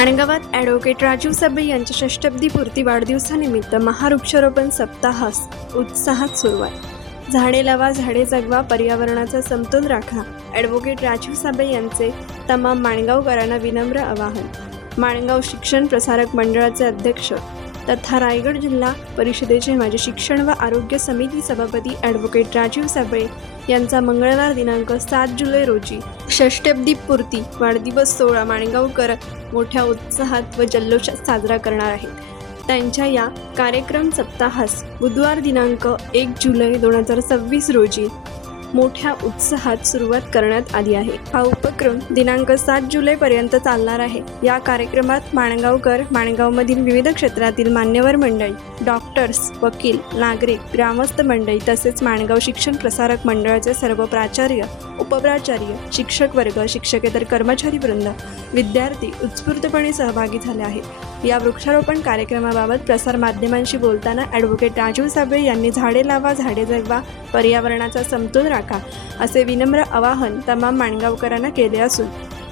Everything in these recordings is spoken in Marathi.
माणगावात ॲडव्होकेट राजीव साबळे यांच्या षष्टब्दी पूर्ती वाढदिवसानिमित्त महावृक्षारोपण सप्ताहास उत्साहात सुरुवात। झाडे लावा, झाडे जगवा, पर्यावरणाचा समतोल राखा, ॲडव्होकेट राजीव साबळे यांचे तमाम माणगावकरांना विनम्र आवाहन। माणगाव शिक्षण प्रसारक मंडळाचे अध्यक्ष तथा रायगड जिल्हा परिषदेचे माजी शिक्षण व आरोग्य समिती सभापती ॲडव्होकेट राजीव साबळे यांचा मंगळवार दिनांक 7 जुलै रोजी षष्टब्दी पूर्ती वाढदिवस सोहळा माणगावकर मोठ्या उत्साहात व जल्लोषात साजरा करणार आहेत। त्यांच्या या कार्यक्रम सप्ताहास बुधवार दिनांक 1 जुलै 2026 रोजी मोठ्या उत्साहात सुरुवात करण्यात आली आहे। हा उपक्रम दिनांक 7 जुलैपर्यंत चालणार आहे। या कार्यक्रमात माणगावकर, माणगावमधील विविध क्षेत्रातील मान्यवर मंडळी, डॉक्टर्स, वकील, नागरिक, ग्रामस्थ मंडळी तसेच माणगाव शिक्षण प्रसारक मंडळाचे सर्व प्राचार्य, उपप्राचार्य, शिक्षक वर्ग, शिक्षकेतर कर्मचारी वृंद, विद्यार्थी उत्स्फूर्तपणे सहभागी झाले आहेत। या वृक्षारोपण कार्यक्रमाबाबत प्रसार माध्यमांशी बोलताना ॲडव्होकेट राजीव साबळे यांनी झाडे लावा, झाडे जगवा, पर्यावरणाचा समतोल राखा असे विनम्र आवाहन तमाम माणगावकरांना केले असून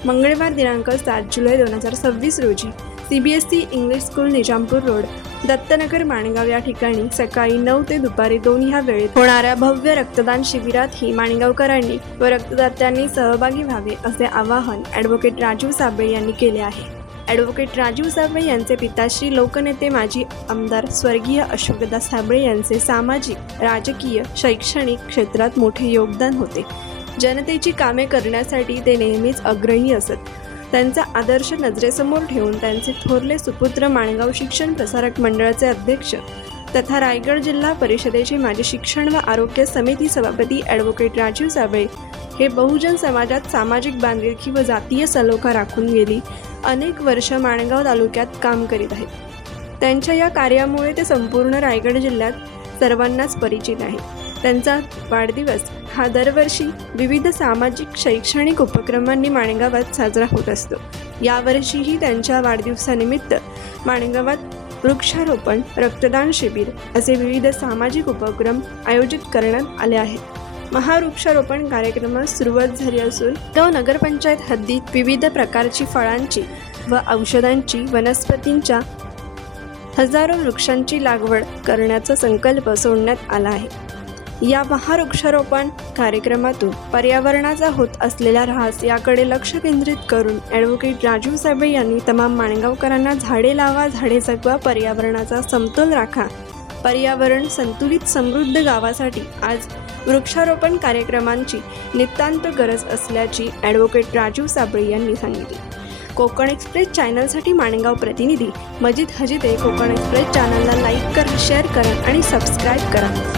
मंगळवार दिनांक 7 जुलै 2026 रोजी CBSE English school Nizampur road, Dattanagar, Mangaon या ठिकाणी सकाळी 9 ते दुपारी 2 ह्या वेळेत होणाऱ्या भव्य रक्तदान शिबिरातही माणगावकरांनी व रक्तदात्यांनी सहभागी व्हावे असे आवाहन ॲडव्होकेट राजीव साबळे यांनी केले आहे। ॲडव्होकेट राजीव साबळे यांचे पिताश्री लोकनेते माजी आमदार स्वर्गीय अशोकदादा साबळे यांचे सामाजिक, राजकीय, शैक्षणिक क्षेत्रात मोठे योगदान होते। जनतेची कामे करण्यासाठी ते नेहमीच अग्रही असत। त्यांचा आदर्श नजरेसमोर ठेवून त्यांचे थोरले सुपुत्र माणगाव शिक्षण प्रसारक मंडळाचे अध्यक्ष तथा रायगड जिल्हा परिषदेचे माजी शिक्षण व आरोग्य समिती सभापती ॲडव्होकेट राजीव साबळे हे बहुजन समाजात सामाजिक बांधिलकी व जातीय सलोखा राखून गेली अनेक वर्ष माणगाव तालुक्यात काम करीत आहेत। त्यांच्या या कार्यामुळे ते संपूर्ण रायगड जिल्ह्यात सर्वांनाच परिचित आहे। त्यांचा वाढदिवस हा दरवर्षी विविध सामाजिक, शैक्षणिक उपक्रमांनी माणगावात साजरा होत असतो। यावर्षीही त्यांच्या वाढदिवसानिमित्त माणगावात वृक्षारोपण, रक्तदान शिबिर असे विविध सामाजिक उपक्रम आयोजित करण्यात आले आहेत। महावृक्षारोपण कार्यक्रमास सुरुवात झाली असून गाव नगरपंचायत हद्दीत विविध प्रकारची फळांची व औषधांची वनस्पतींच्या हजारो वृक्षांची लागवड करण्याचा संकल्प सोडण्यात आला आहे। या महावृक्षारोपण कार्यक्रमातून पर्यावरणाचा होत असलेला ऱ्हास याकडे लक्ष केंद्रित करून ॲडव्होकेट राजीव साबळे यांनी तमाम माणगावकरांना झाडे लावा, झाडे जगवा, पर्यावरणाचा समतोल राखा, पर्यावरण संतुलित समृद्ध गावासाठी आज वृक्षारोपण कार्यक्रमांची नितांत गरज असल्याची ॲडव्होकेट राजीव साबळे यांनी सांगितले। कोकण एक्सप्रेस चॅनलसाठी माणगाव प्रतिनिधी मजिद हजिते। कोकण एक्सप्रेस चॅनलला लाईक करा, शेअर करा आणि सबस्क्राईब करा।